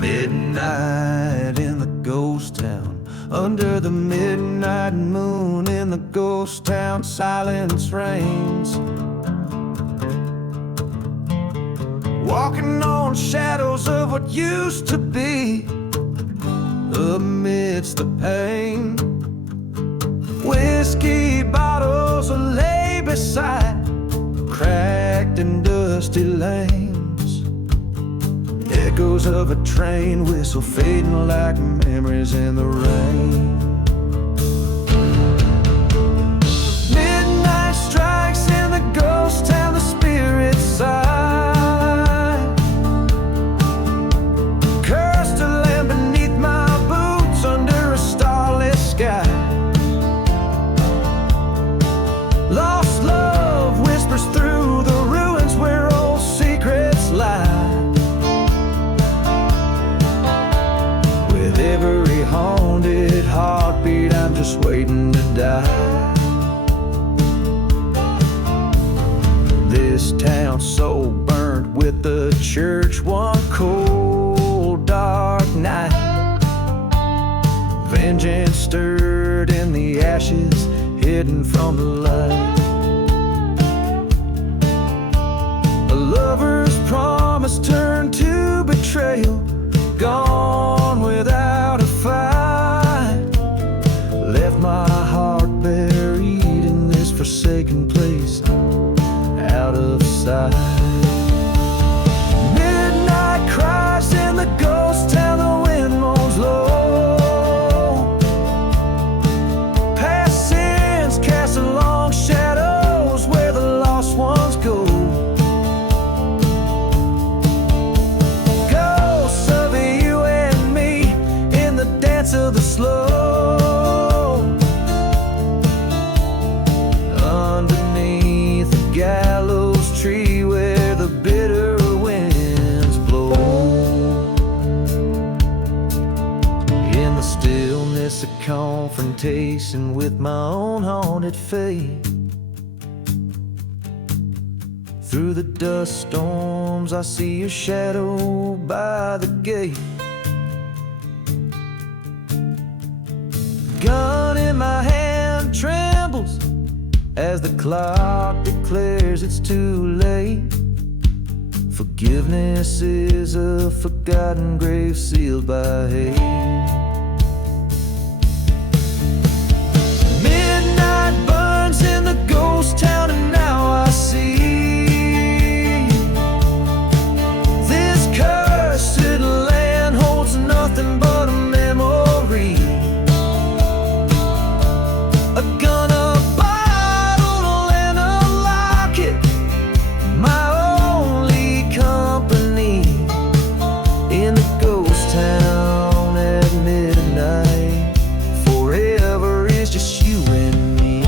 Midnight in the ghost town, under the midnight moon in the ghost town, silence reigns. Walking on shadows of what used to be, amidst the pain. Whiskey bottles lay beside cracked and dusty lanes. Echoes of a train whistle fading like memories in the rain. Midnight strikes in the ghost town, the spirits sigh. Cursed to land beneath my boots under a starless sky. Lost love whispers through the ruins where old secrets lie. With every haunted heartbeat, I'm just waiting to die. This town so burnt with the church one cold dark night. Vengeance stirred in the ashes, hidden from the light. A lover's promise turned to betrayal, gone without a fight. Left my heart buried in this forsaken place, out of sight. Midnight cries in the ghost town, the wind moans low. Past sins cast along shadows where the lost ones go. Ghosts of you and me in the dance of the slow. Underneath the gallows tree where the bitter winds blow. In the stillness, a confrontation with my own haunted fate. Through the dust storms, I see your shadow by the gate. Gun in my hand trembles as the clock declares it's too late. Forgiveness is a forgotten grave sealed by hate. Midnight burns in the ghost town, and now I see this cursed land holds nothing but a memory. A gun, a bottle, and a locket, my only company in the ghost town at midnight. Forever is just you and me.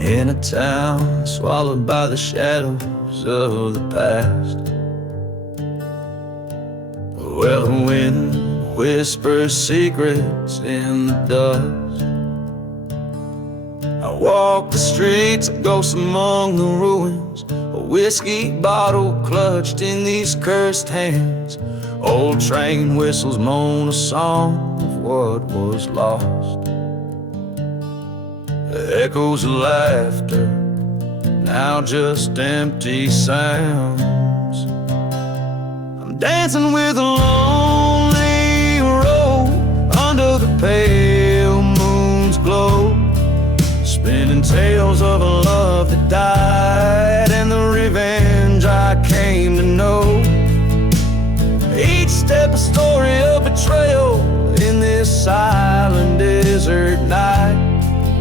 In a town swallowed by the shadows of the past, where the wind whispers secrets in the dust. I walk the streets, a ghost among the ruins, a whiskey bottle clutched in these cursed hands. Old train whistles moan a song of what was lost. The echoes of laughter, now just empty sounds. I'm dancing with a lonely road under the pale moon's glow, spinning tales of a love that died and the revenge I came to know. Each step a story of betrayal in this silent desert night,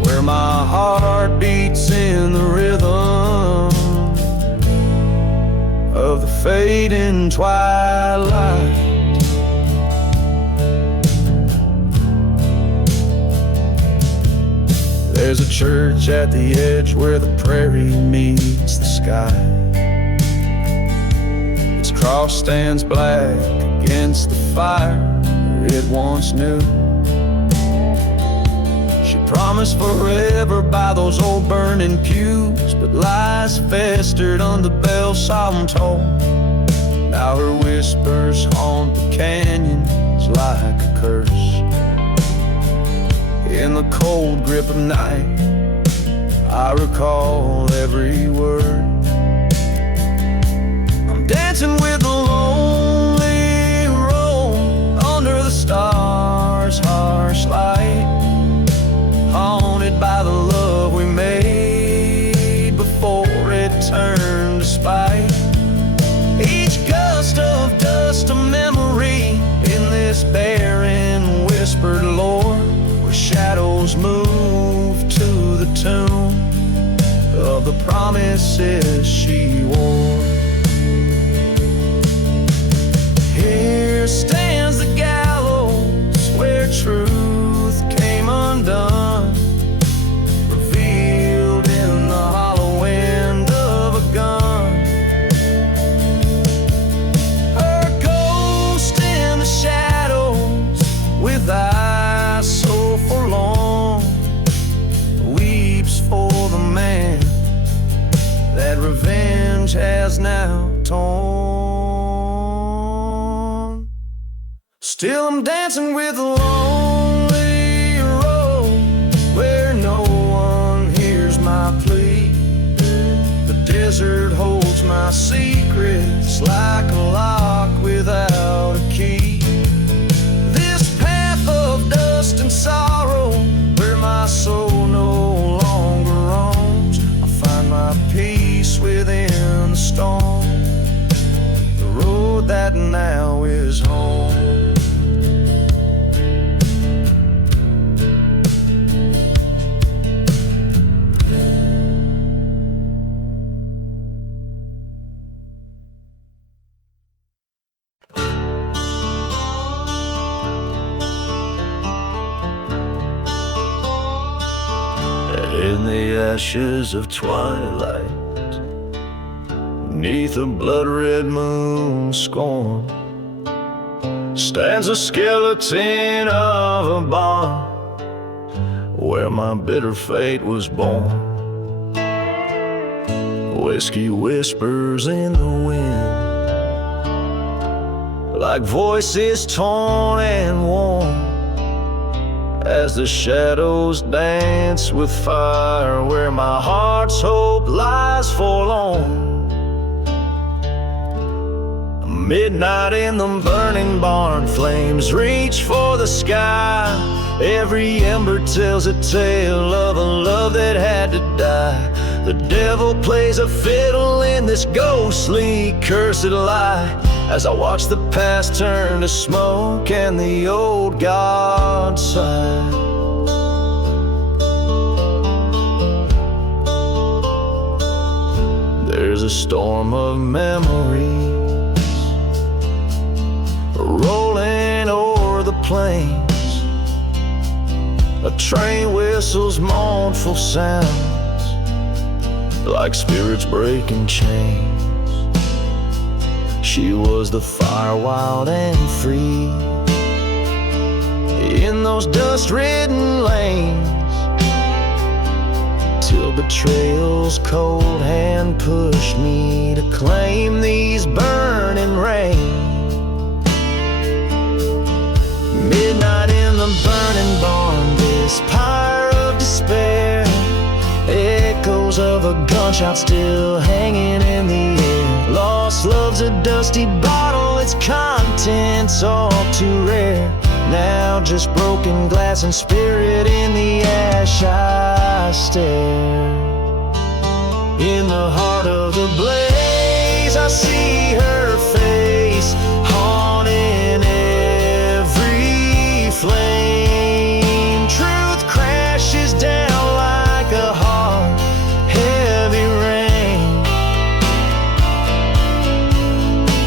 where my heart beats in the rhythm of the fading twilight. There's a church at the edge where the prairie meets the sky. Its cross stands black against the fire it once knew. She promised forever by those old burning pews, but lies festered on the bell's solemn toll. Now her whispers haunt the canyons like a curse. In the cold grip of night, I recall every word. I'm dancing with a lonely road under the stars' harsh light, haunted by the love we made before it turned to spite. Each gust of dust a memory in this barren whispered lore, where shadows move to the tune of the promises she wore. Here stands the gallows where truth came undone, revealed in the hollow end of a gun. Her ghost in the shadows with eyes so forlorn weeps for the man that revenge has now torn. Still I'm dancing with a lonely road where no one hears my plea. The desert holds my secrets like a lock without a key. This path of dust and sorrow where my soul no longer roams, I find my peace within the storm, the road that now is home. In the ashes of twilight, neath a blood-red moon scorn, stands a skeleton of a barn where my bitter fate was born. Whiskey whispers in the wind like voices torn and worn, as the shadows dance with fire where my heart's hope lies forlorn. Midnight in the burning barn, flames reach for the sky. Every ember tells a tale of a love that had to die. The devil plays a fiddle in this ghostly, cursed lie, as I watch the past turn to smoke and the old gods sigh. There's a storm of memories rolling o'er the plains. A train whistles mournful sounds like spirits breaking chains. She was the fire, wild and free, in those dust-ridden lanes, till betrayal's cold hand pushed me to claim these burning rains. Midnight in the burning barn, this pyre of despair, echoes of a gunshot still hanging in the air. Lost love's a dusty bottle, its contents all too rare. Now just broken glass and spirit in the ash I stare. In the heart of the blaze I see her face, haunting every flame. Truth crashes down like a hard, heavy rain.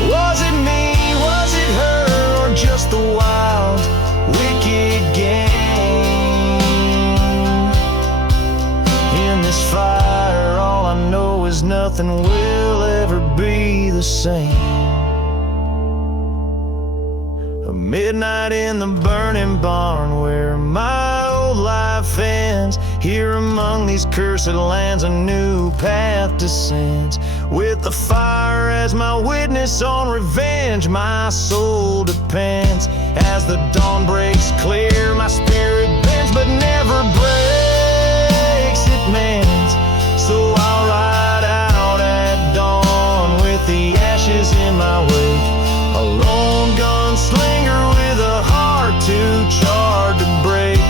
Was it me, was it her, or just the wild, wicked game 'cause nothing will ever be the same. A midnight in the burning barn where my old life ends. Here among these cursed lands a new path descends. With the fire as my witness on revenge, my soul depends. As the dawn breaks clear, my spirit bends but never breaks, it mends. So I'll ride out at dawn with the ashes in my wake. A lone gunslinger with a heart too charred to break.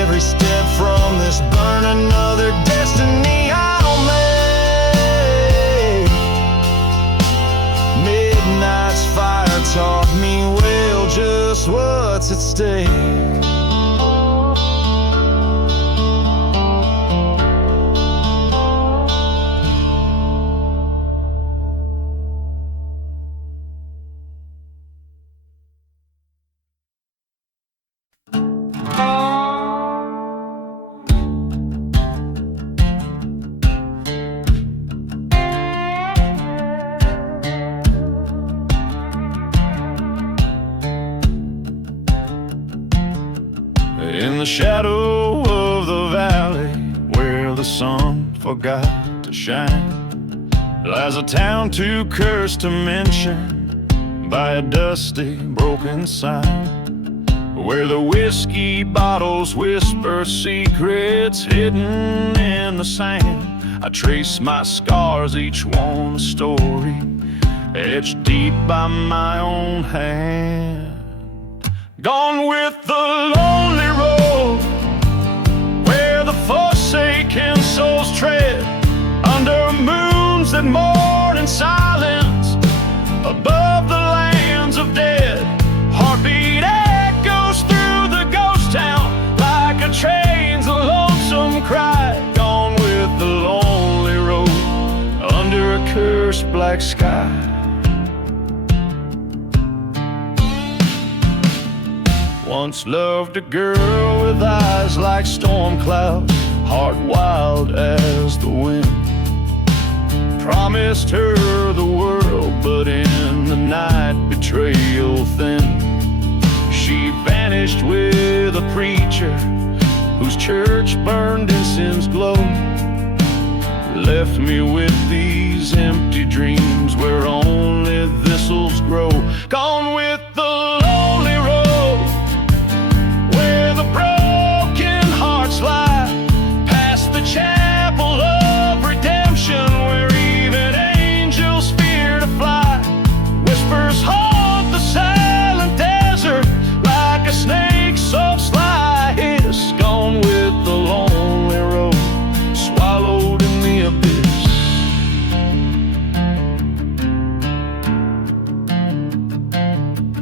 Every step from this burn, another destiny I'll make. Midnight's fire taught me well just what's at stake. In the shadow of the valley where the sun forgot to shine lies a town too cursed to mention by a dusty, broken sign, where the whiskey bottles whisper secrets hidden in the sand. I trace my scars, each one a story etched deep by my own hand. Gone with the lonely road where the forsaken souls tread, under moons that mourn in silence, above the lands of dead. Heartbeat echoes through the ghost town like a train's lonesome cry. Gone with the lonely road under a cursed black sky. Once loved a girl with eyes like storm clouds, heart wild as the wind. Promised her the world, but in the night betrayal thin. She vanished with a preacher whose church burned incense glow. Left me with these empty dreams where only thistles grow. Gone with the lonely road where the broken hearts lie, past the chapel of redemption where even angels fear to fly. Whispers haunt the silent desert like a snake's soft sly hiss. Gone with the lonely road, swallowed in the abyss.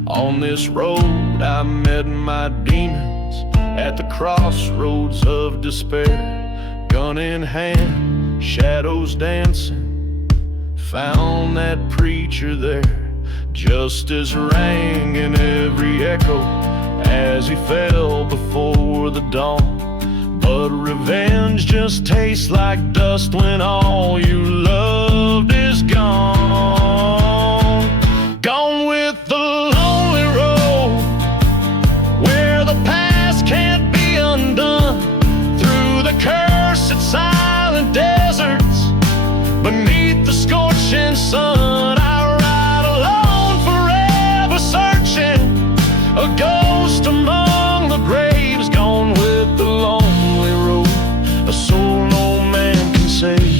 On this road I met my demons at the crossroads of despair. Gun in hand, shadows dancing, found that preacher there. Justice rang in every echo as he fell before the dawn. But revenge just tastes like dust when all you loved is gone. Gone with the lonely road where the past can't be undone, through the cursed silent deserts beneath the scorching sun. I ride alone forever searching, a ghost among the graves. Gone with the lonely road, a soul no man can save.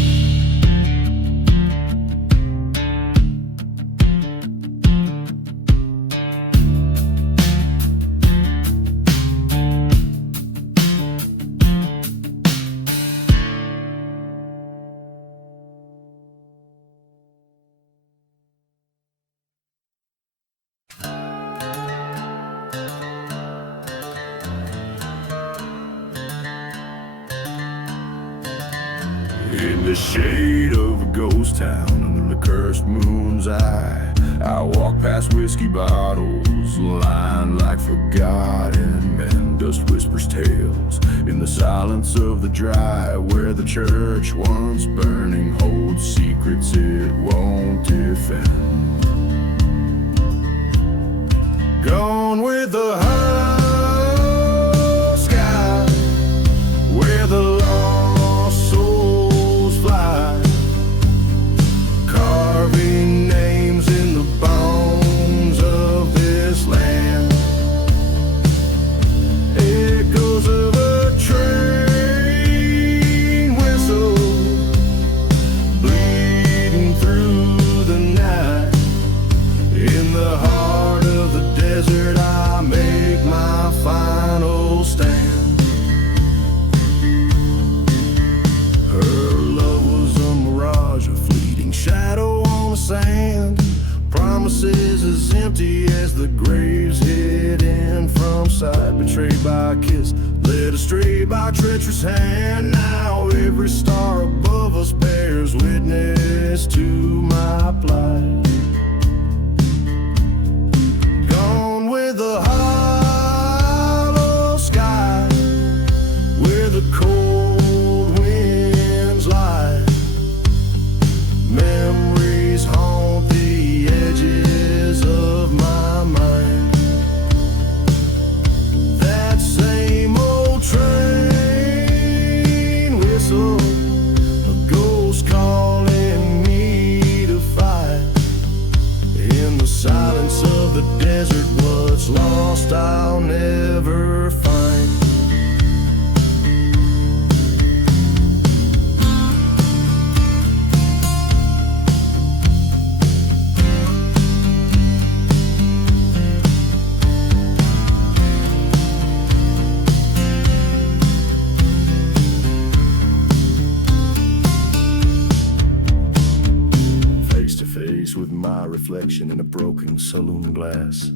In the shade of a ghost town under the cursed moon's eye, I walk past whiskey bottles, lined like forgotten men. Dust whispers tales in the silence of the drive, where the church once burning holds secrets it won't defend. Gone with the high sky, where the lost souls fly, carving names in the bones of this land. Echoes of a train whistle bleeding through the night. In the heart of the desert I make my final stand. Her love was a mirage, a fleeting shadow on the sand. Promises as empty as the graves hidden from sight. Betrayed by a kiss, led astray by treacherous hand. Now every star above us bears witness to my plight. Gone with the hollow sky, where the cold winds lie. Memories haunt the edges of my mind. That same old train whistle, a ghost calling me to fight. In the silence of the desert, what's lost I'll never find. Face to face with my reflection in a broken saloon glass.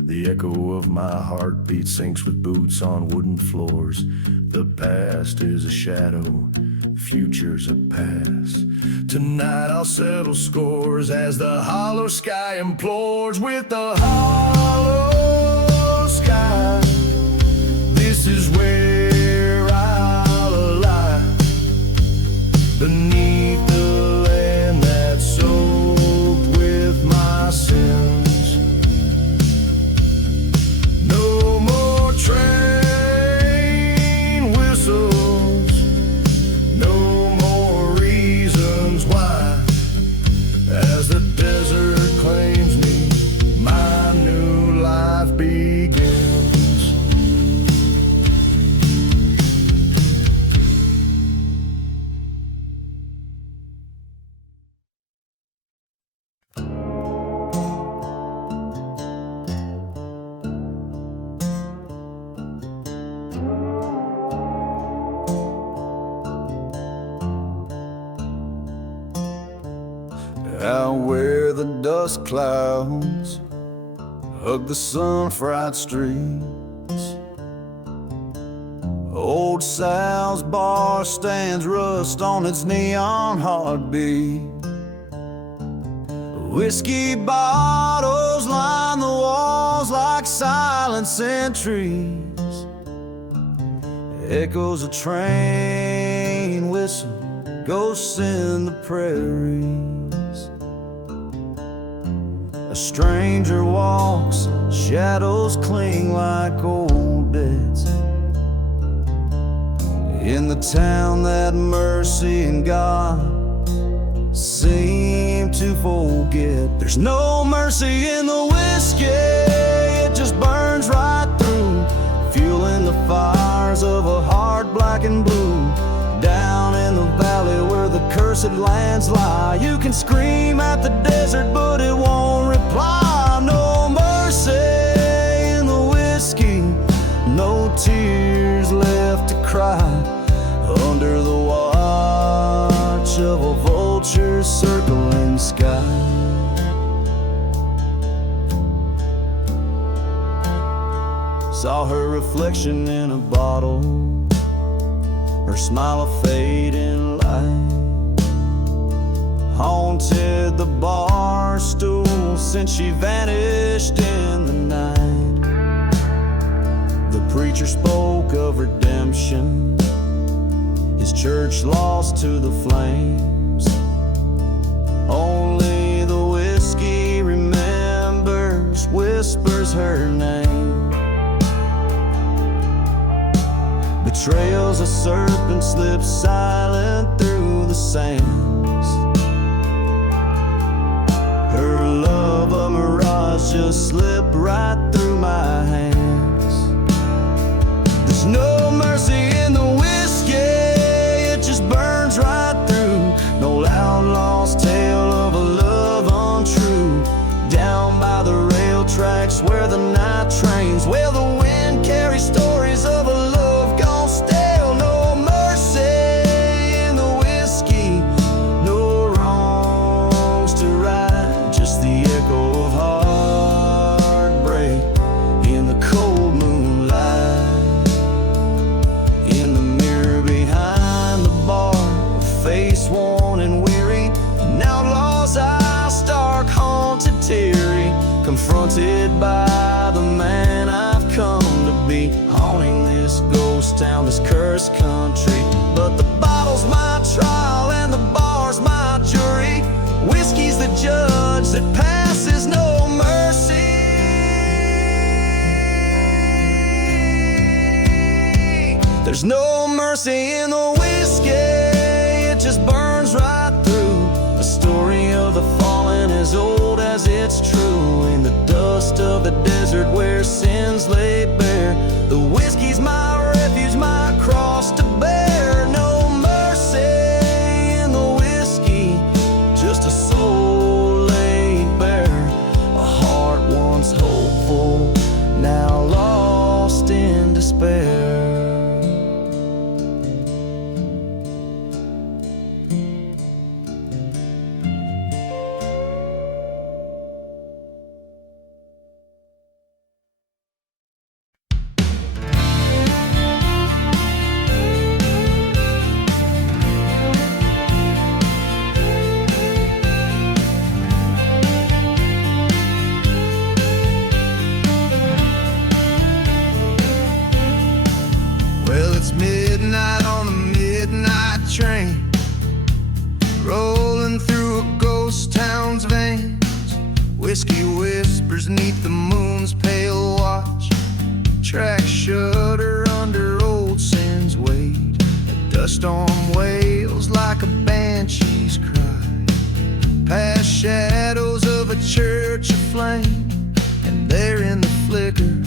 The echo of my heartbeat sinks with boots on wooden floors. The past is a shadow, future's a past. Tonight I'll settle scores as the hollow sky implores. With the hollow sky, this is where I'll lie, beneath the land that's soaked with my sins. No more train whistles, no more reasons why. As the desert claims me, my new life begins. Out where the dust clouds hug the sun-fried streets, old Sal's bar stands rust on its neon heartbeat. Whiskey bottles line the walls like silent sentries. Echoes of train whistle, ghosts in the prairies. A stranger walks, shadows cling like old debts. In the town that mercy and God seem to forget. There's no mercy in the whiskey, it just burns right through, fueling the fires of a heart black and blue. Down in the valley where the cursed lands lie, you can scream at the desert but it won't reply. No mercy in the whiskey, no tears left to cry, under the watch of a vulture circling sky. Saw her reflection in a bottle, her smile a fading light. haunted the bar stool since she vanished in the night. The preacher spoke of redemption, his church lost to the flames. Only the whiskey remembers, whispers her name. Betrayals, a serpent slips silent through the sands. Her love, a mirage, just slipped right through my hands. There's no mercy in the whiskey, it just burns right through. No outlaw's tale of a love untrue. Down by the rail tracks where the night trains, where the wind carries stories of a love gone stale. No mercy in the whiskey, no wrongs to right, just the echo of heartbreak in the cold moonlight. In the mirror behind the bar, a face worn and weary, an outlaw's eyes stark, haunted, teary, confronted by the man I've come to be, haunting this ghost town, this cursed country. But the bottle's my trial and the bar's my jury. Whiskey's the judge that passes no mercy. There's no mercy in the whiskey, it just burns right through. The story of the fallen, as old as it's true. In the dust of the desert where sins lay bare, the whiskey's my refuge, my cross to bear. No mercy in the whiskey, just a soul laid bare. A heart once hopeful, now lost in despair. It's midnight on the midnight train, rolling through a ghost town's veins. Whiskey whispers neath the moon's pale watch. Tracks shudder under old sins weight. A dust storm wails like a banshee's cry, past shadows of a church aflame. And there in the flicker,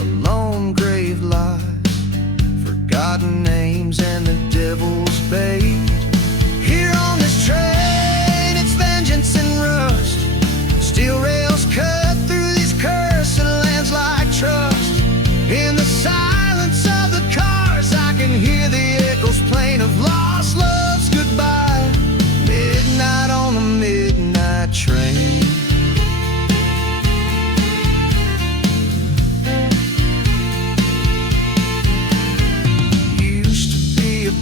a lone grave lies, forgotten names and the devil's bait. Here on this train, it's vengeance and rust. Steel rails cut through these cursed lands like trust. In the silence of the cars, I can hear the echoes plain of lost love's goodbye. Midnight on the midnight train.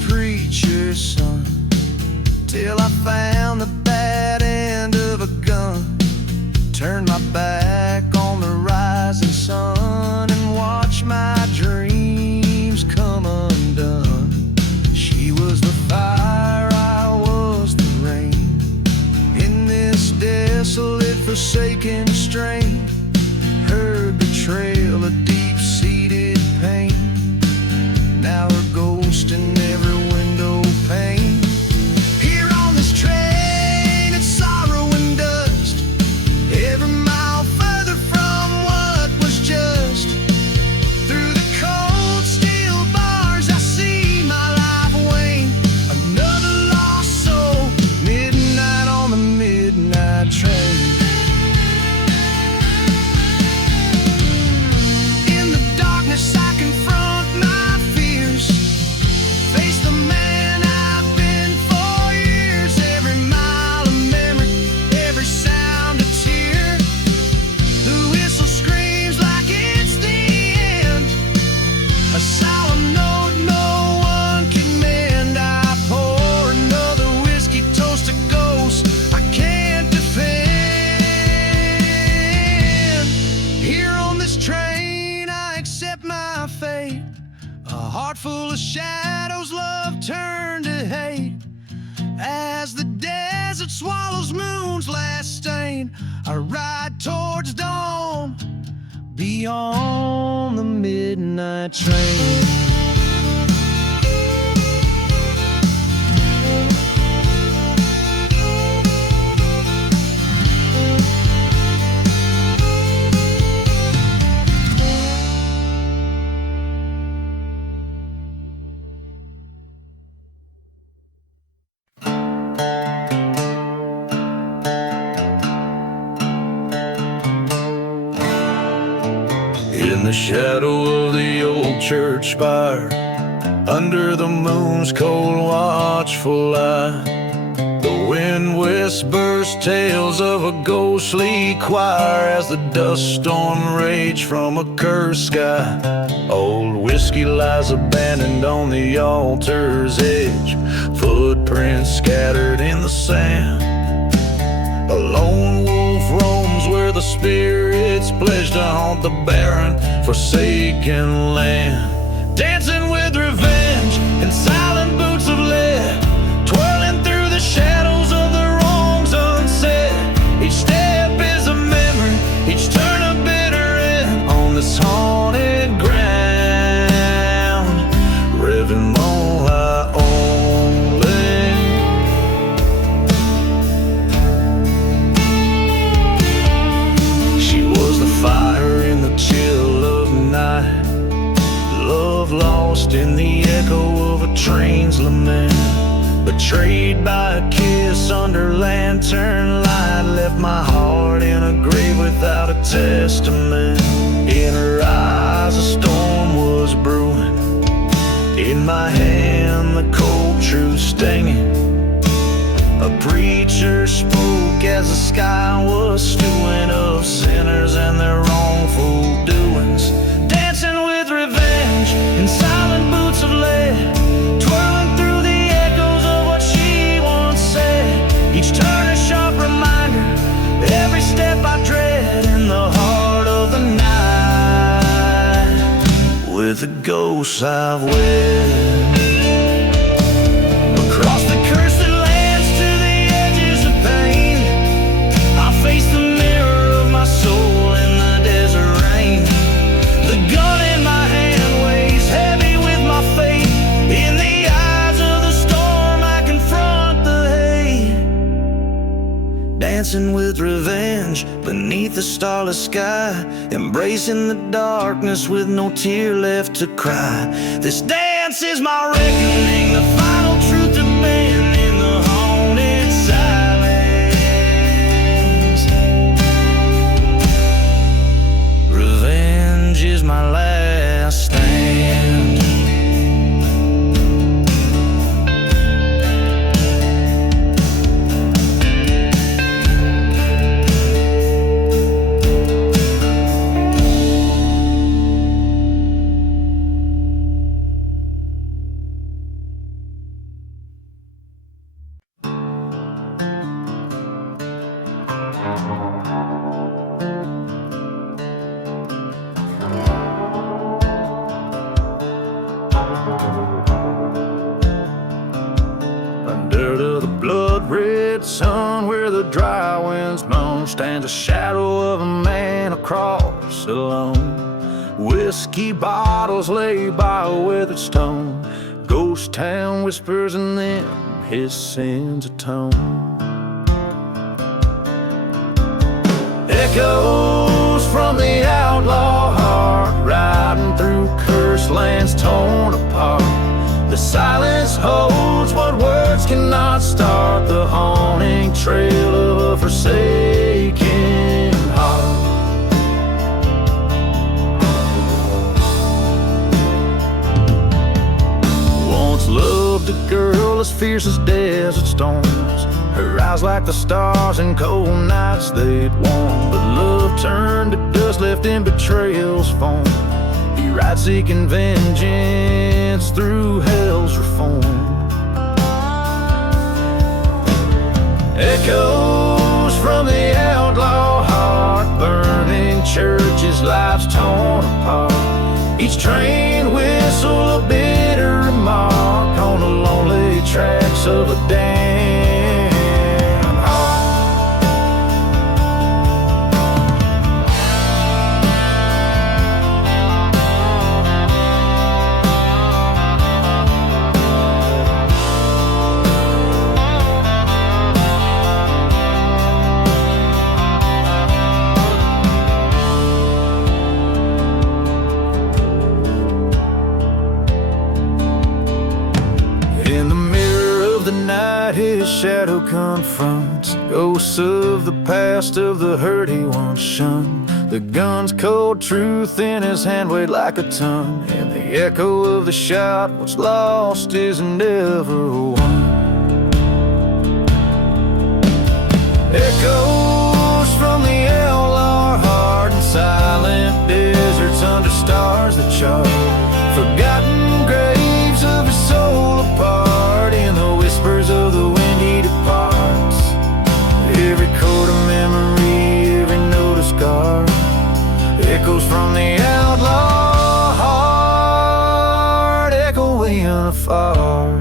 Preacher's son, till I found the bad end of a gun. Turned my back on the rising sun and watched my dreams come undone. She was the fire, I was the rain. In this desolate, forsaken strain, her betrayal, a deep-seated pain. Now her ghost in every window pane. Here on this train, heart full of shadows, love turned to hate. As the desert swallows moon's last stain, I ride towards dawn, beyond the midnight train. In the shadow of the old church spire, under the moon's cold watchful eye, the wind whispers tales of a ghostly choir as the dust storm raged from a cursed sky. Old whiskey lies abandoned on the altar's edge, footprints scattered in the sand. A lone wolf roams where the spirits pledge to haunt the barren, forsaken land. Dancing with revenge in silent boots of lead, twirling through the shadows of the wrongs unsaid. Each step is a memory, each turn a bitter end on this haunted ground. Revving more high only. She was the fire in the chill of night, love lost in the echo of a train's lament. Betrayed by a kiss under lantern light, left my heart in a grave without a testament. In her eyes a storm was brewing, in my hand the cold truth stinging. A preacher spoke as the sky was stewing of sinners and their wrongful doings. Dancing with revenge in silent boots of lead, twirling through the echoes of what she once said. Each turn a sharp reminder, every step I dread in the heart of the night, with the ghosts I've wed. Across the cursed lands to the edges of pain, I face the mirror of my soul in the desert rain. The gun in my hand weighs heavy with my fate. In the eyes of the storm I confront the hate. Dancing with revenge beneath the starless sky, embracing the darkness with no tear left to cry. This dance is my reckoning, the final truth to bend in the haunted silence. Revenge is my last stand. Under the blood-red sun where the dry winds moan, stands a shadow of a man across alone. Whiskey bottles lay by a weathered stone, ghost town whispers in them his sins atone. Echoes from the outlaw heart, riding through cursed lands torn apart. The silence holds what words cannot start, the haunting trail of a forsaken heart. Once loved a girl as fierce as desert storms, her eyes like the stars in cold nights they'd warm. But love turned to dust, left in betrayal's form. He rides seeking vengeance through hell's reform. Echoes from the outlaw heart, burning churches, lives torn apart. Each train whistle a bit tracks of a damn heart. In the mirror of the night, his shadow confronts ghosts of the past, of the hurt he once shunned. The gun's cold truth in his hand weighed like a ton, and the echo of the shot, what's lost is never won. Echoes from the outlaw, hard and silent deserts under stars that chart forgotten graves of his soul apart. In the whispers of the wind he departs, every chord a memory, every note a scar, echoes from the outlaw heart, echoing afar.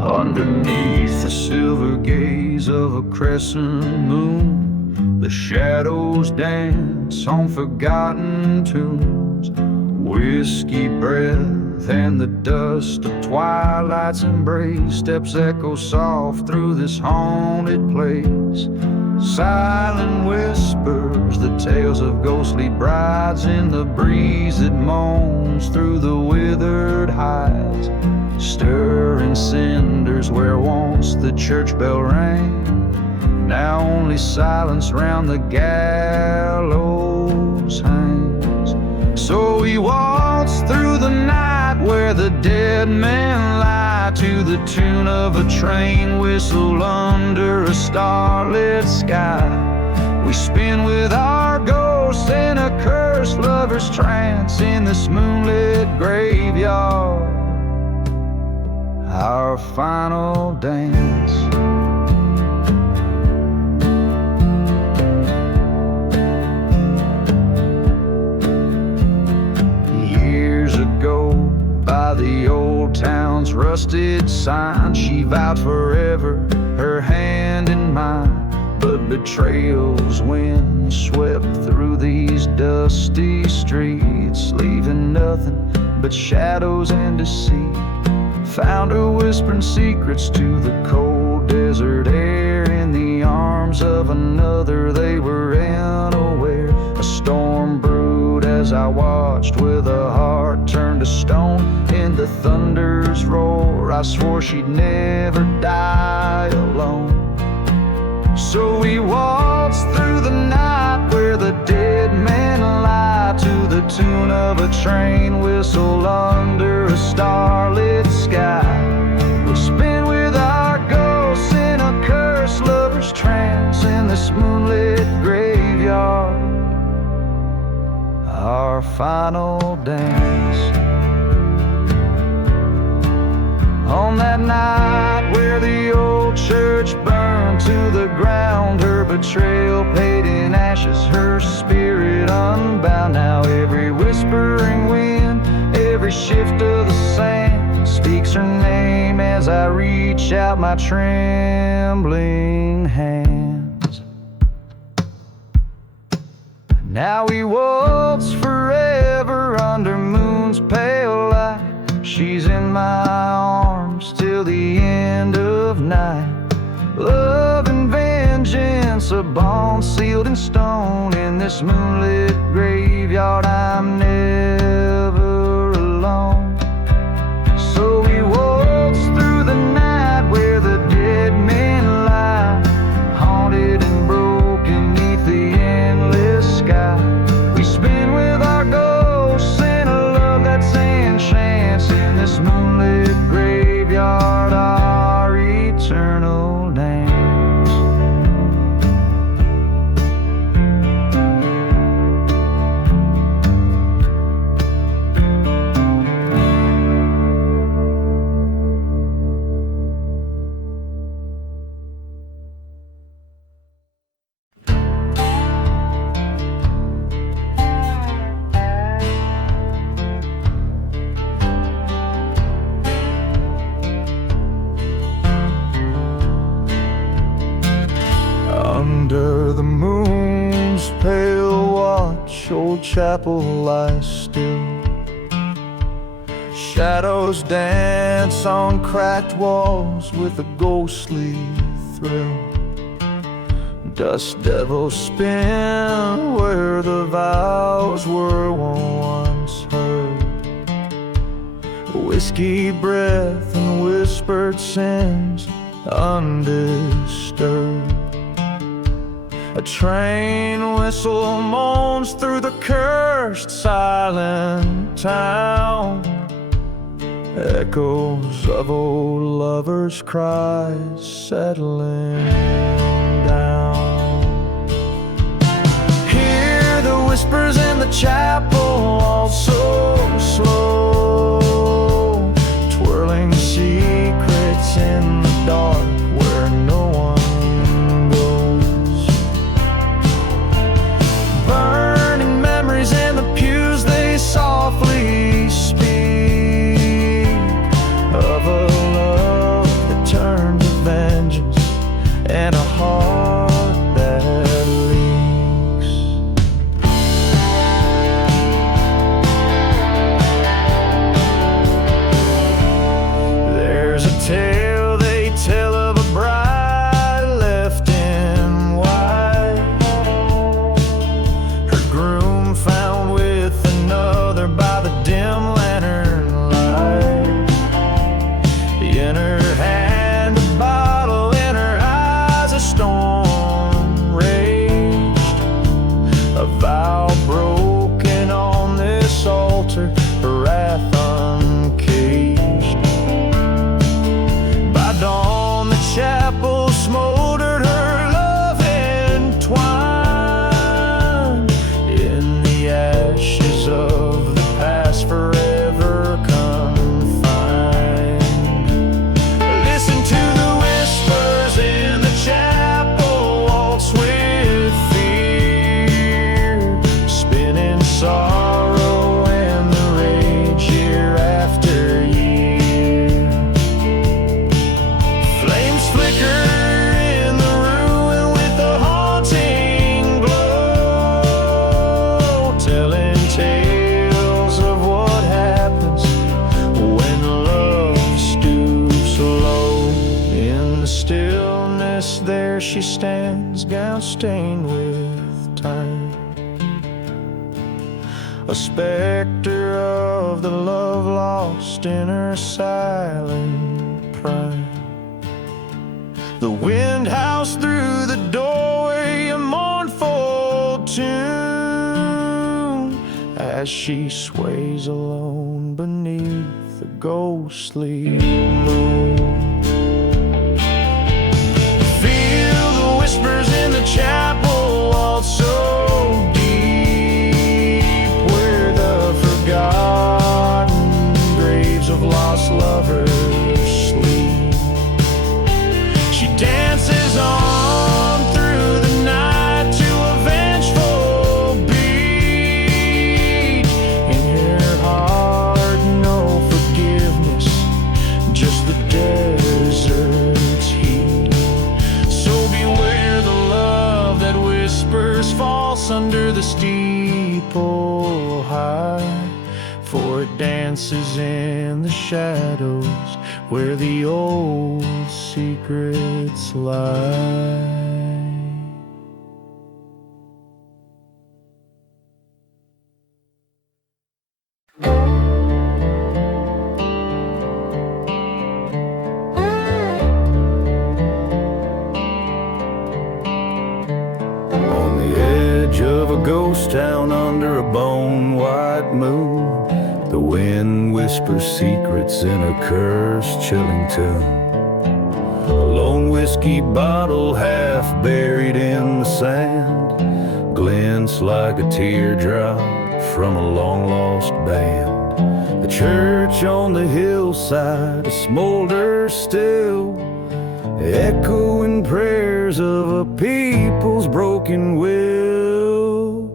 Underneath the silver gaze of a crescent moon, the shadows dance on forgotten tunes. Whiskey breath and the dust of twilight's embrace, steps echo soft through this haunted place. Silent whispers, the tales of ghostly brides, in the breeze that moans through the withered hides. Stirring cinders where once the church bell rang, now only silence round the gallows hangs. So we waltz through the night where the dead men lie, to the tune of a train whistle under a starlit sky. We spin with our ghosts in a cursed lover's trance, in this moonlit graveyard, our final dance. Years ago, by the old town's rusted sign, she vowed forever, her hand in mine. But betrayal's wind swept through these dusty streets, leaving nothing but shadows and deceit. Found her whispering secrets to the cold desert air, in the arms of another they were unaware. A storm brewed as I watched, with a heart turned to stone. In the thunder's roar, I swore she'd never die alone. So we waltzed through the night where the dead men lie, to the tune of a train whistle under a starlit sky. We spin with our ghosts in a cursed lover's trance, in this moonlit graveyard, our final dance. On that night where the old church burned to the ground, her betrayal paid in ashes, her spirit unbound. Now every whispering wind, every shift of the sand, speaks her name as I reach out my trembling hands. Now we waltz forever under moon's pale light. She's in my arms till the end of night. Love and vengeance, a bond sealed in stone, in this moonlit graveyard I'm never alone. So we waltz through the night where the dead men lie, haunted and broken neath the endless sky. We spin with our ghosts in a love that's enchants, in this moonlit graveyard, our eternal dance. the moon's pale watch, old chapel lies still. Shadows dance on cracked walls with a ghostly thrill. Dust devils spin where the vows were once heard. Whiskey breath and whispered sins undisturbed. A train whistle moans through the cursed silent town. Echoes of old lovers' cries settling down. Hear the whispers in the chapel, all so slow, twirling secrets in the dark where no one goes. Burning memories in the pews, they softly speak of a love that turned to vengeance and a heart that leaks. There's a tale they tell of a bride left in white, her groom found with another by the dim lantern light. In her hand a bottle, in her eyes a storm raged. A vow broken on this altar, her wrath uncaged. By dawn the chapel smoldered, her love entwined in the ashes of the past, forever confined. Listen to the whispers in the chapel, waltz with fear, spinning sorrow and the rage year after year. Flames flicker in the ruin with a haunting glow, telling tales of what happens when love stoops low. In the stillness there she stands, gown stained with time, a specter of the love lost in her silent prime. The wind howls through the doorway, a mournful tune, as she sways alone beneath the ghostly moon. Feel the whispers in the chapel, all so deep, where the forgotten graves of lost lovers sleep. She dances on through the night to a vengeful beat. In her heart no forgiveness, just the desert's heat. So beware the love that whispers false under the steeple high, for it dances in the shadows where the old secrets lie. On the edge of a ghost town under a bone-white moon, the wind whispers secrets in a cursed, chilling tune. A lone whiskey bottle half buried in the sand glints like a teardrop from a long-lost band. The church on the hillside smolders still, echoing prayers of a people's broken will.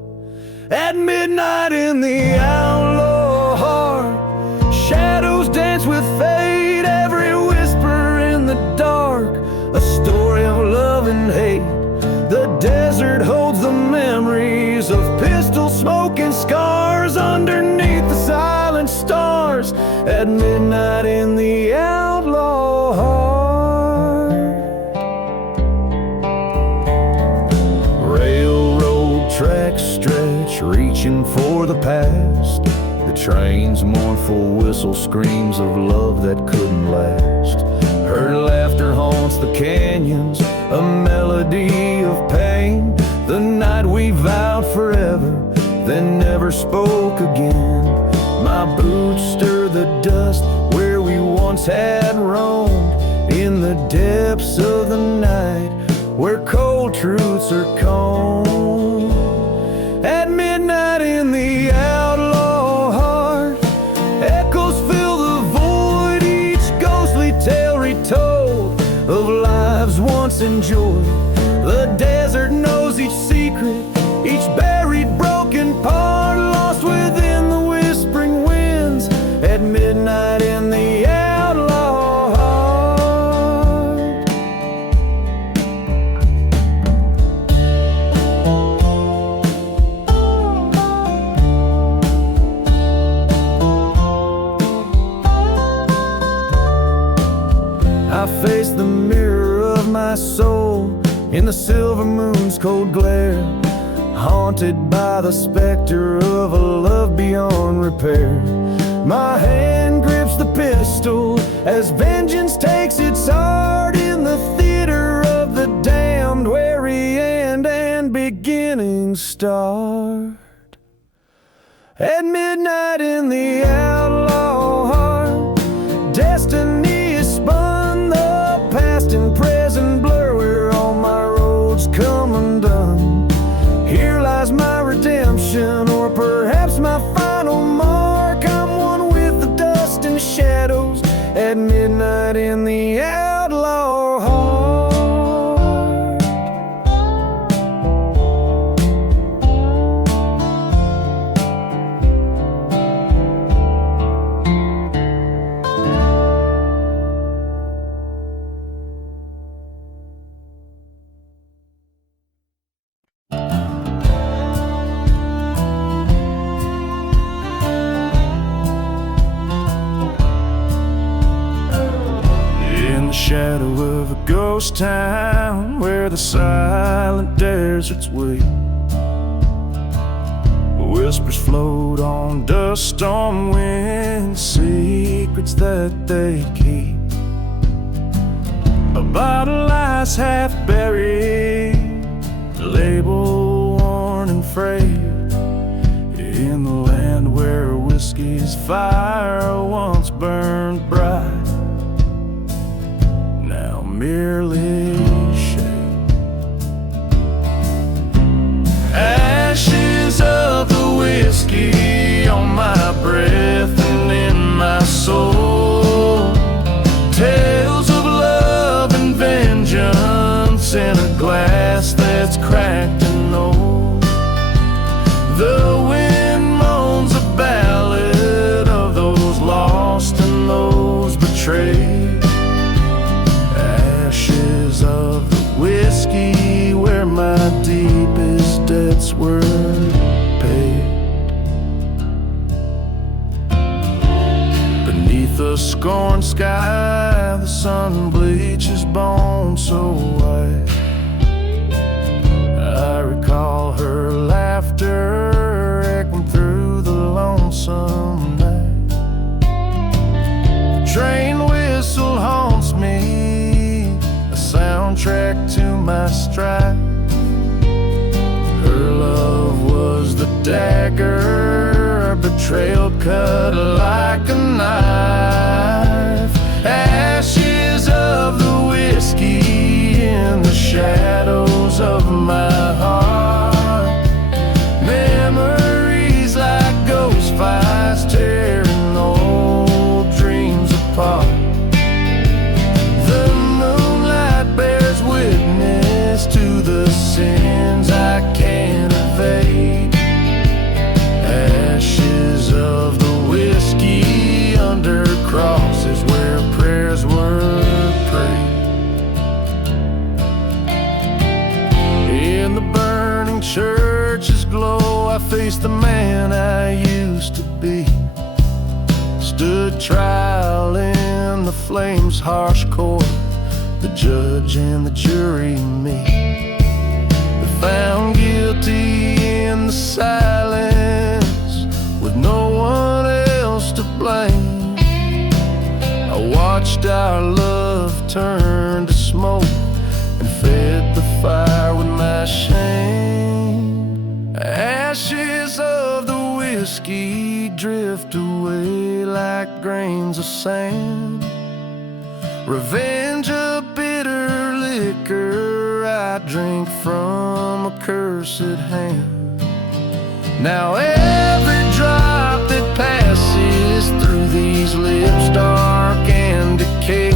At midnight in the outlaw heart, shadows dance with fate, every whisper in the dark, a story of love and hate. The desert reaching for the past. The train's mournful whistle screams of love that couldn't last. Her laughter haunts the canyons, a melody of pain. The night we vowed forever, then never spoke again. My boots stir the dust where we once had roamed, in the depths of the night where cold truths are combed. At midnight in the outlaw heart, echoes fill the void, each ghostly tale retold of lives once enjoyed. The desert knows each secret, each buried broken part, lost within the whispering winds. At midnight in the outlaw heart. I face the mirror of my soul in the silver moon's cold glare, haunted by the specter of a love beyond repair. My hand grips the pistol as vengeance takes its heart, in the theater of the damned where end and beginnings start. At midnight in the outlaw heart, destiny is spun, the past and present blur where all my roads come undone. Here lies my redemption, or perhaps my final mark. I'm one with the dust and shadows at midnight in the outlaw heart. Shadow of a ghost town where the silent deserts wait, whispers float on dust storm wind, secrets that they keep. A bottle lies half buried, label worn and frayed, in the land where whiskey's fire once burned bright, merely shade. Ashes of the whiskey on my breath and in my soul, tales of love and vengeance in a glass that's cracked and old. The wind moans a ballad of those lost and those betrayed. Of the whiskey where my deepest debts were paid. Beneath the scorned sky, the sun bleaches bone so white. I recall her laughter echoing through the lonesome night. The train whistle haunts me, soundtrack to my stride. Her love was the dagger, betrayal cut like a knife. Ashes of the whiskey in the shadows of my heart. Memories like ghost fires tearing old dreams apart. To the sins I can't evade. Ashes of the whiskey under crosses where prayers were prayed. In the burning church's glow, I faced the man I used to be. Stood trial in the flames' harsh court, the judge and the jury me. Found guilty in the silence blame. I watched our love turn to smoke and fed the fire with my shame. Ashes of the whiskey drift away like grains of sand. Revenge, a bitter liquor I drink from a cursed hand. Now every drop that passes through these lips dark and decayed,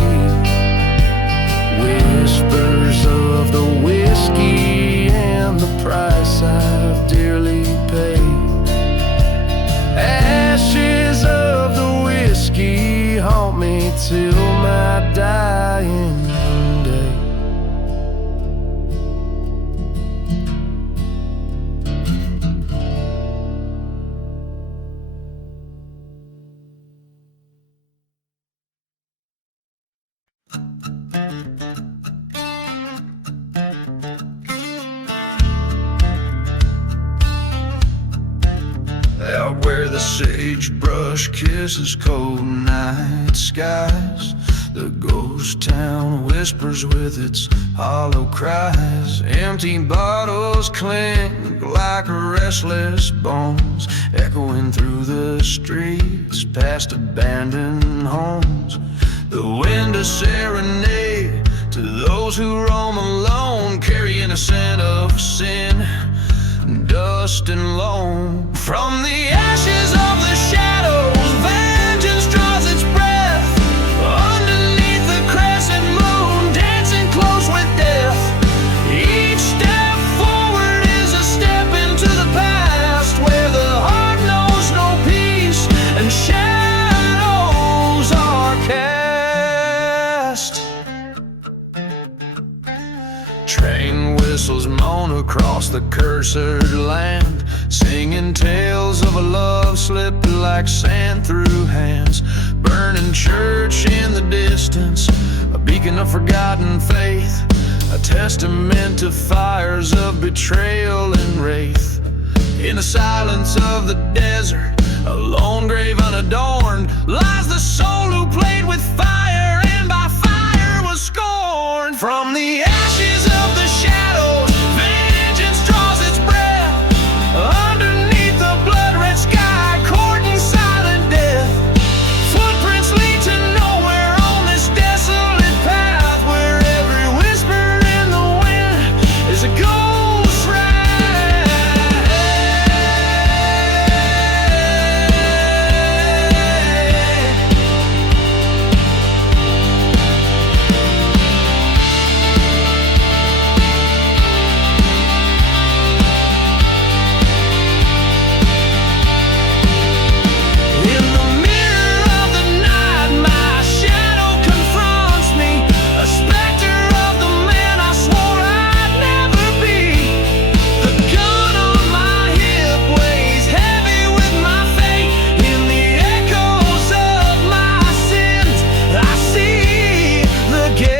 whispers of the whiskey and the price I've dearly paid. Ashes of the whiskey haunt me till my dying day. Out where the sagebrush kisses cold night skies, the ghost town whispers with its hollow cries. Empty bottles clink like restless bones, echoing through the streets past abandoned homes. The wind a serenade to those who roam alone, carrying a scent of sin, dust and loam. From the ashes of the shadows, vengeance draws its breath. Underneath the crescent moon, dancing close with death. Each step forward is a step into the past, where the heart knows no peace and shadows are cast. Train whistles moan across the cursed land, singing tales of a love slipped like sand through hands. Burning church in the distance, a beacon of forgotten faith, a testament to fires of betrayal and wraith. In the silence of the desert, a lone grave unadorned, lies the soul who played with fire and by fire was scorned. From the ashes of the shadows, vengeance draws its breath. Underneath the blood-red sky, courting silent death. Footprints lead to nowhere on this desolate path, where every whisper in the wind is a ghost ride. In the mirror of the night, my shadow confronts me, a specter of the man I swore I'd never be. The gun on my hip weighs heavy with my fate. In the echoes of my sins, I see the gate.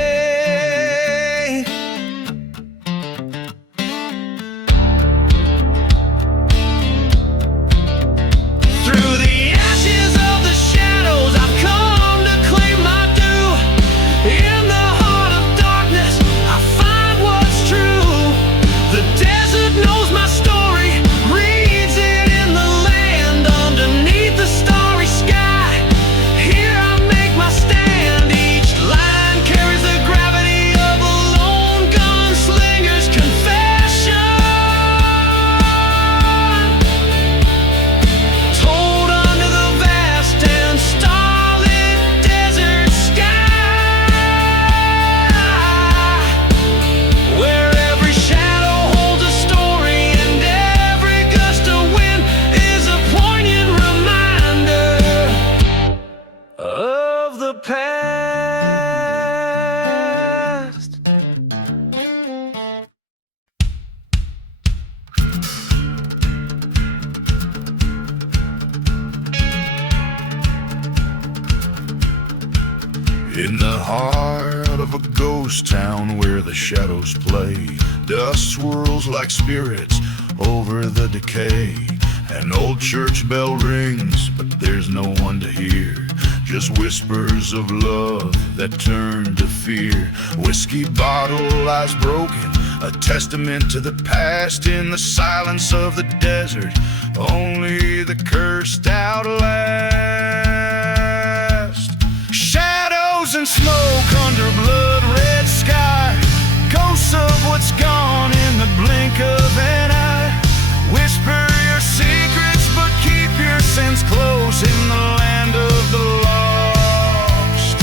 Through the ashes of the shadows, I've come to claim my due. In the heart of darkness, I find what's true. The desert knows my story, reads it in the land. Underneath the starry sky, here I make my stand. Each line carries the gravity of a lone gunslinger's confession, told under the vast and starlit desert sky, where every shadow holds a story and every gust of wind is a poignant reminder of the past. In the heart of a ghost town where the shadows play, dust swirls like spirits over the decay. An old church bell rings, but there's no one to hear. Just whispers of love that turn to fear. Whiskey bottle lies broken, a testament to the past. In the silence of the desert, only the cursed outlast. Shadows and smoke under blood-red sky, ghosts of what's gone in the blink of an eye. Whisper your secrets, but keep your sins close in the land of the lost.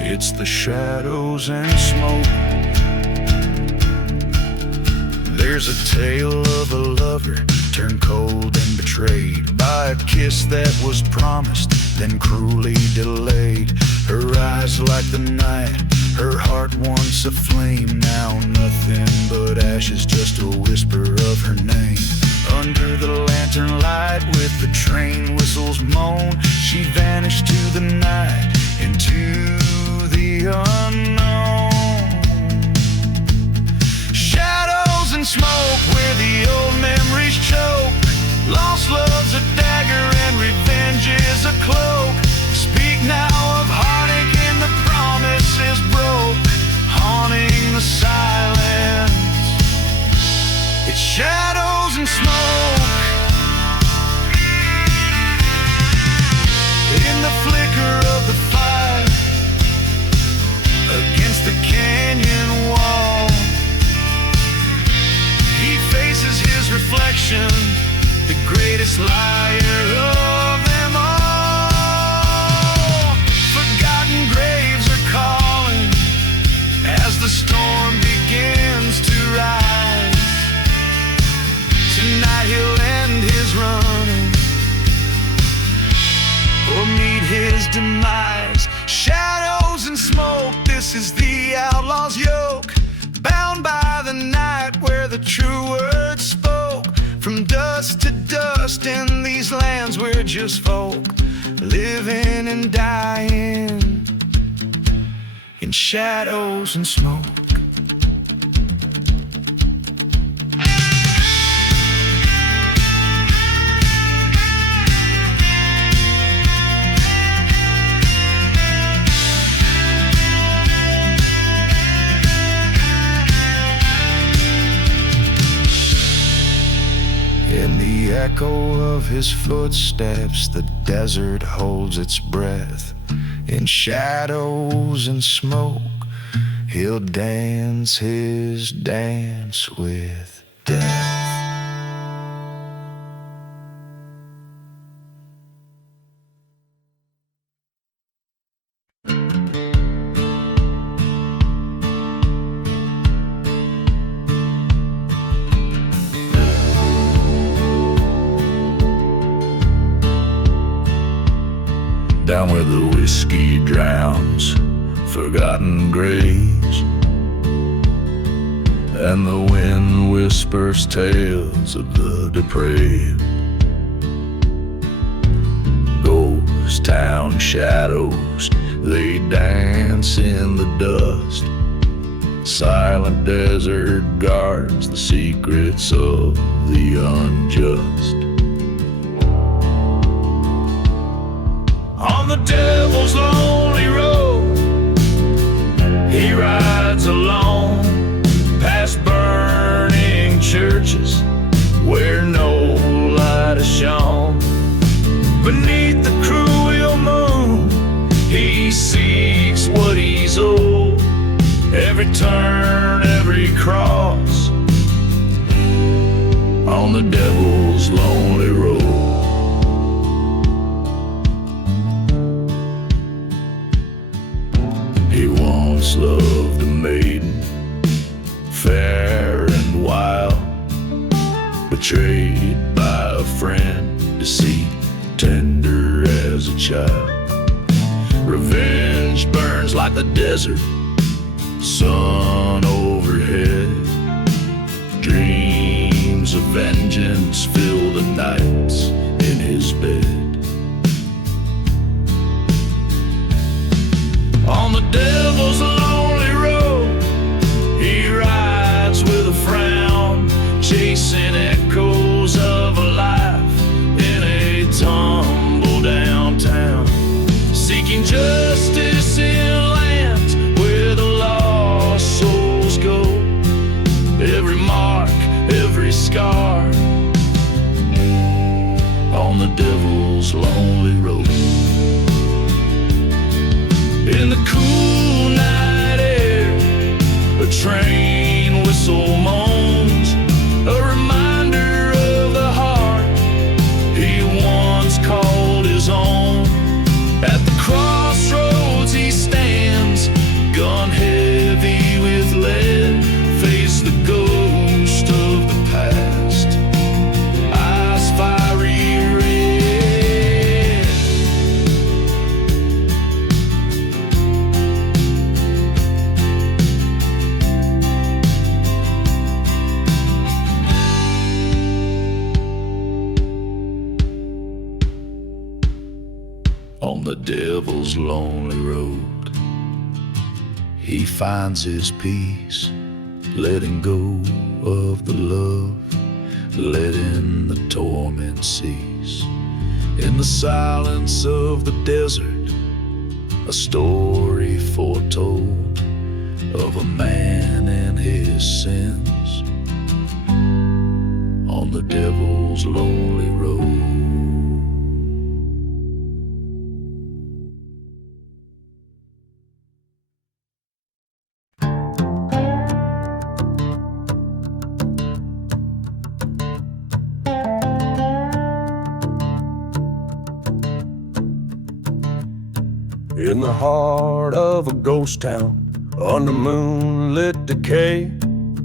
It's the shadows and smoke. There's a tale of a lover turned cold and betrayed by a kiss that was promised, then cruelly delayed. Her eyes like the night, her heart once aflame. Now nothing but ashes, just a whisper of her name. Under the lantern light with the train whistles moan, she vanished to the night, into the unknown. Shadows and smoke where the old memories choke. Lost love's a dagger and revenge is a cloak. Speak now of heartache and the promises broke, haunting the silence. It's shadows and smoke. In the flicker of the fire, against the canyon wall, he faces his reflection, the greatest liar of them all. Forgotten graves are calling as the storm begins to rise. Tonight he'll end his running or meet his demise. Shadows and smoke, this is the outlaw's yoke. Bound by the night where the true word spoke. From dust to dust in these lands we're just folk, living and dying in shadows and smoke. In the echo of his footsteps, the desert holds its breath. In shadows and smoke, he'll dance his dance with death. Down where the whiskey drowns forgotten graves, and the wind whispers tales of the depraved. Ghost town shadows, they dance in the dust. Silent desert guards the secrets of the unjust. On the devil's lonely road, he rides alone, past burning churches where no light is shone. Beneath the cruel moon, he seeks what he's owed. Every turn, every cross, on the devil's lonely road. He once loved a maiden, fair and wild, betrayed by a friend, deceit tender as a child. Revenge burns like the desert, sun overhead. Dreams of vengeance fill the nights in his bed. On the devil's lonely road, he rides with a frown, chasing echoes of a life On the devil's lonely road, he finds his peace, letting go of the love, letting the torment cease. In the silence of the desert, a story foretold of a man and his sins on the devil's lonely road. In the heart of a ghost town, under moonlit decay,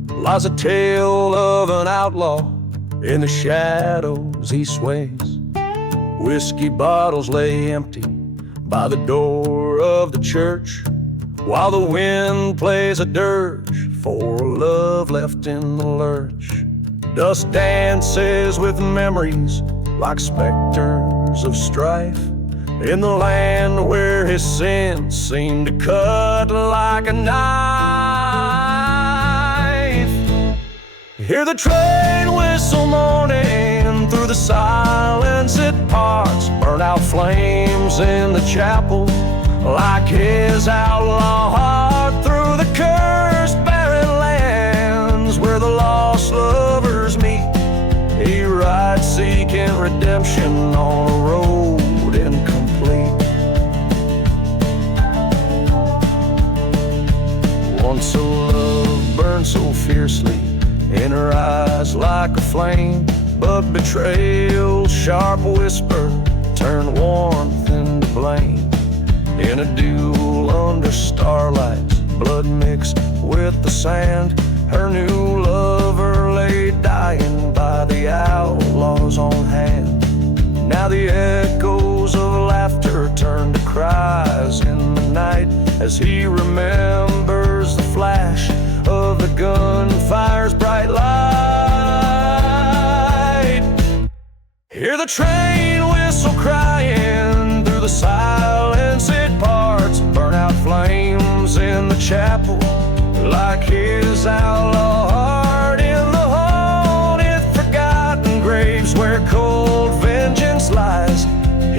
lies a tale of an outlaw. In the shadows he sways. Whiskey bottles lay empty by the door of the church, while the wind plays a dirge for love left in the lurch. Dust dances with memories like specters of strife, in the land where his sins seem to cut like a knife. Hear the train whistle moaning through the silence it parts, burn out flames in the chapel like his outlaw heart. Through the cursed barren lands where the lost lovers meet, he rides seeking redemption on a road incomplete. Once a love burned so fiercely in her eyes like a flame, but betrayal's sharp whisper turned warmth into blame. In a duel under starlight, blood mixed with the sand, her new lover lay dying by the outlaw's own hand. Now the echoes of laughter turn to cries in the night, as he remembers the flash of the gunfire's bright light. Hear the train whistle crying through the silence it parts, burn out flames in the chapel like his outlaw heart. In the haunted forgotten graves where cold vengeance lies,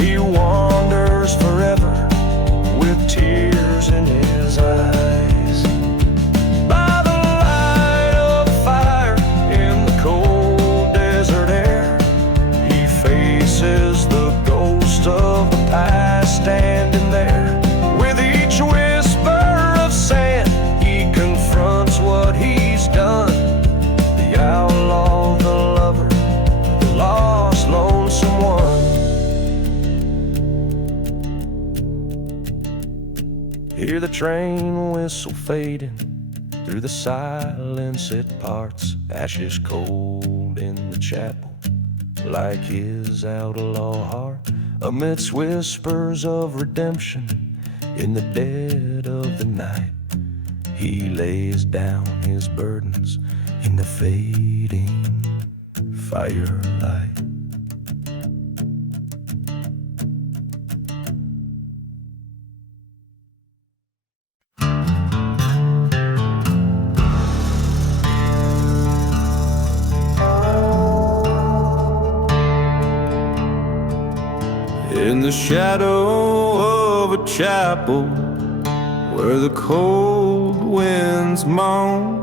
he wanders forever with tears in his eyes. By the light of a fire in the cold desert air, he faces the ghost of the past standing there. With each whisper of sand, he confronts what he's done. The outlaw, the lover, the lost, lonesome one. Hear the train whistle fading through the silence it parts, ashes cold in the chapel like his outlaw heart. Amidst whispers of redemption in the dead of the night, he lays down his burdens in the fading firelight. In the shadow of a chapel where the cold winds moan,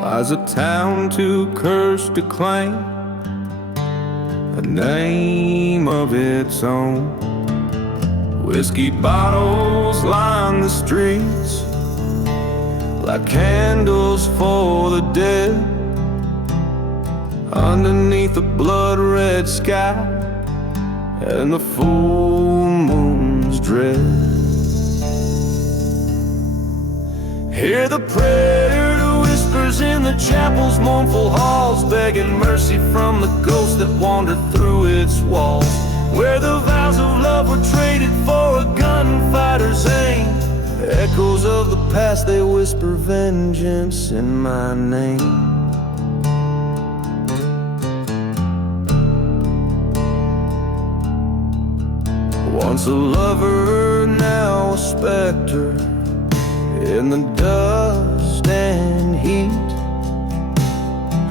lies a town too cursed to claim a name of its own. Whiskey bottles line the streets like candles for the dead, underneath a blood-red sky and the full moon's dread. Hear the prayer that whispers in the chapel's mournful halls, begging mercy from the ghost that wandered through its walls, where the vows of love were traded for a gunfighter's aim. Echoes of the past, they whisper vengeance in my name. Once a lover, now a specter, in the dust and heat.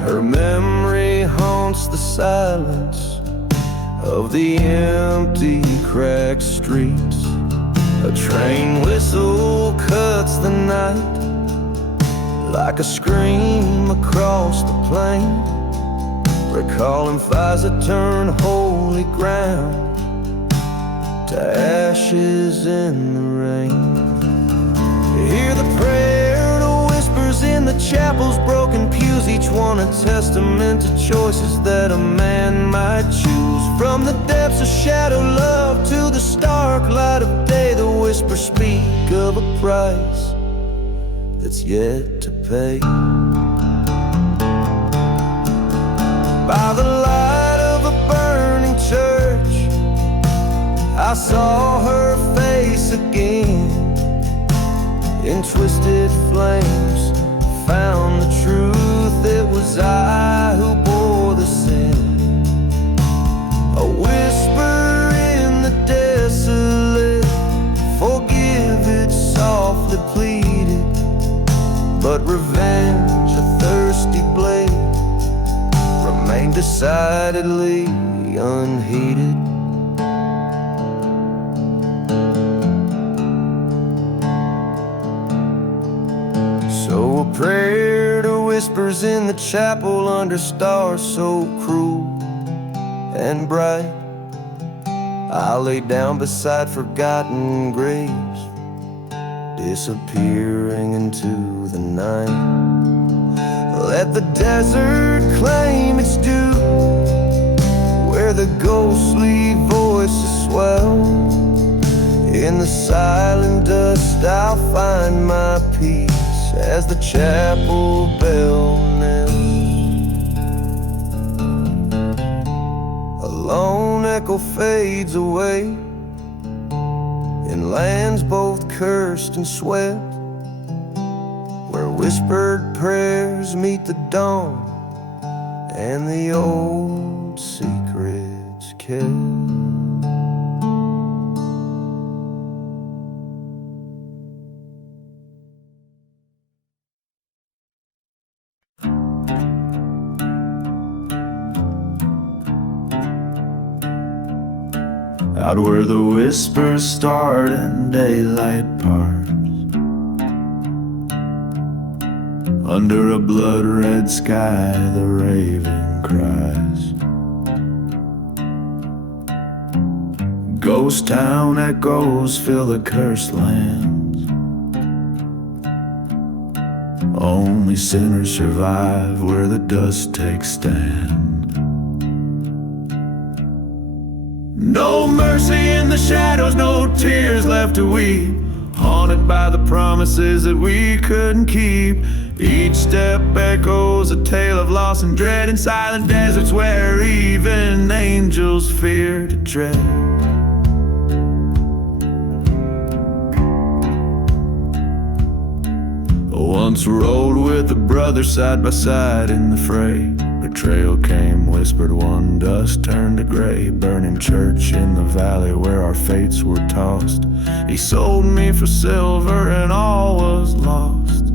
Her memory haunts the silence of the empty, cracked streets. A train whistle cuts the night like a scream across the plain, recalling fires that turn holy ground to ashes in the rain. Hear the prayer to whispers in the chapel's broken pews, each one a testament to choices that a man might choose. From the depths of shadow love to the stark light of day, the whispers speak of a price that's yet to pay. By the light of a burning church, I saw her face again. In twisted flames, found the truth. It was I who bore the sin. A whisper in the desolate, forgive it softly pleaded. But revenge, a thirsty blade, remained decidedly unheeded. So a prayer to whispers in the chapel under stars so cruel and bright. I lay down beside forgotten graves, disappearing into the night. Let the desert claim its due, where the ghostly voices swell. In the silent dust I'll find my peace as the chapel bell knells. A lone echo fades away in lands both cursed and swept, where whispered prayers meet the dawn and the old secrets kept. Out where the whispers start and daylight parts, under a blood-red sky the raven cries. Ghost town echoes fill the cursed lands. Only sinners survive where the dust takes stand. No mercy in the shadows, no tears left to weep, haunted by the promises that we couldn't keep. Each step echoes a tale of loss and dread in silent deserts where even angels fear to tread. Once rode with a brother side by side in the fray. Betrayal came whispered, one dust turned to gray. Burning church in the valley where our fates were tossed. He sold me for silver and all was lost.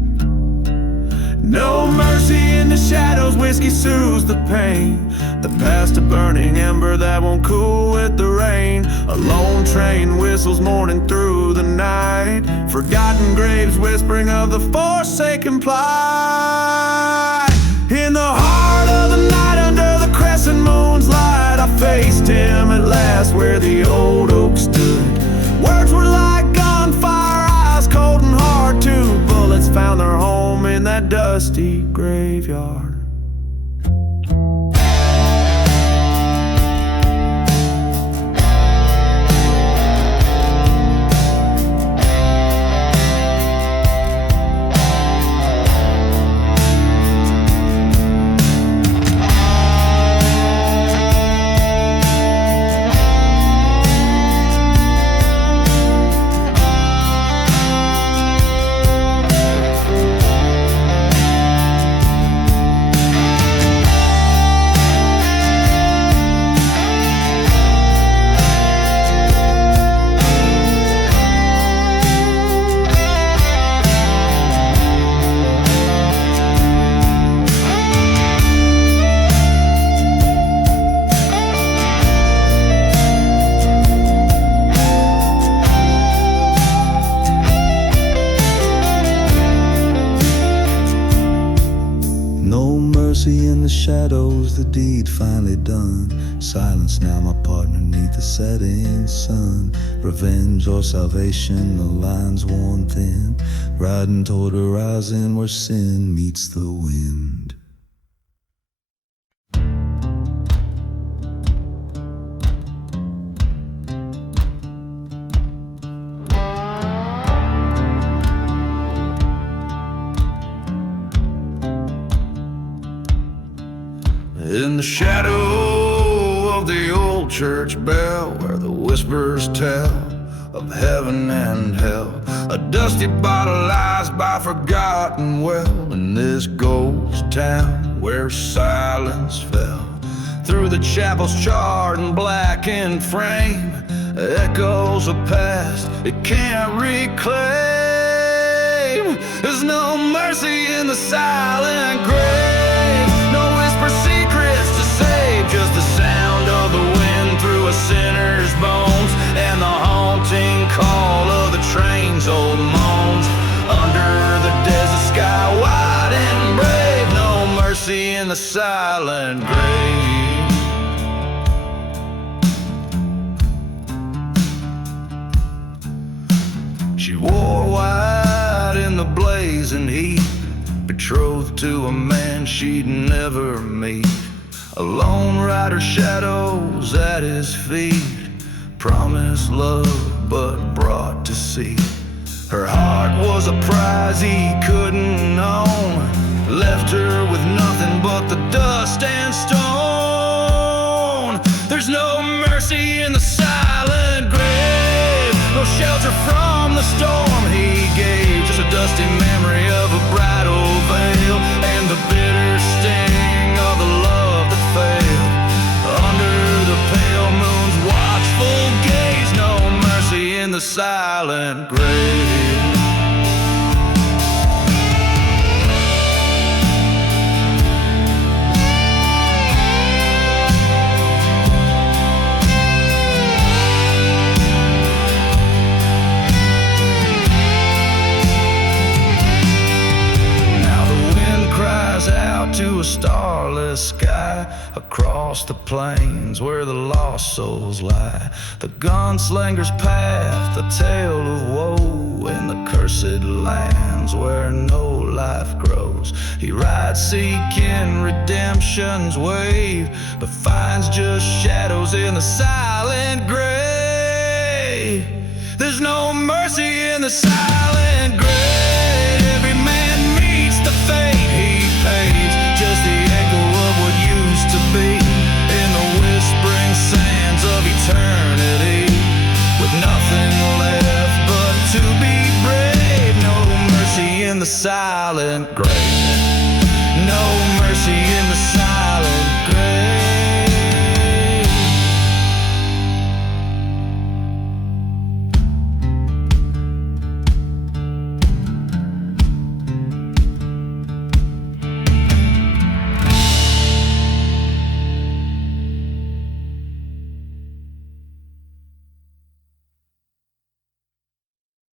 No mercy in the shadows, whiskey soothes the pain. The past a burning ember that won't cool with the rain. A lone train whistles mourning through the night. Forgotten graves whispering of the forsaken plight. In the heart of the night under the crescent moon's light, I faced him at last where the old oak stood. Words were like gunfire, eyes cold and hard. Two bullets found their home in that dusty graveyard. mercy in the shadows, the deed finally done. Silence now, my partner, neath the setting sun. Revenge or salvation, the lines worn thin. Riding toward a horizon where sin meets the wind. In the shadow of the old church bell, where the whispers tell of heaven and hell, a dusty bottle lies by forgotten well. In this ghost town where silence fell, through the chapel's charred and blackened frame, echoes of past it can't reclaim. There's no mercy in the silent grave, no whisper secrets to save, just the sound of the wind through a sinner's bones, and the haunting call of the train's old moans. Under the desert sky, wide and brave, no mercy in the silent grave. She wore white in the blazing heat, betrothed to a man she'd never meet. A lone rider shadows at his feet, promised love but brought deceit. Her heart was a prize he couldn't own, left her with nothing but the dust and stone. There's no mercy in the silent grave, no shelter from the storm he gave, just a dusty memory of a bridal veil, and the bitter sting of the love that failed. Under the pale moon's watchful gaze, no mercy in the silent grave. Out to a starless sky, across the plains where the lost souls lie. The gunslinger's path, the tale of woe, in the cursed lands where no life grows. He rides seeking redemption's wave, but finds just shadows in the silent grave. There's no mercy in the silent grave. Every man meets the fate he pays, just the echo of what used to be, in the whispering sands of eternity, with nothing left but to be brave. No mercy in the silent grave, no mercy in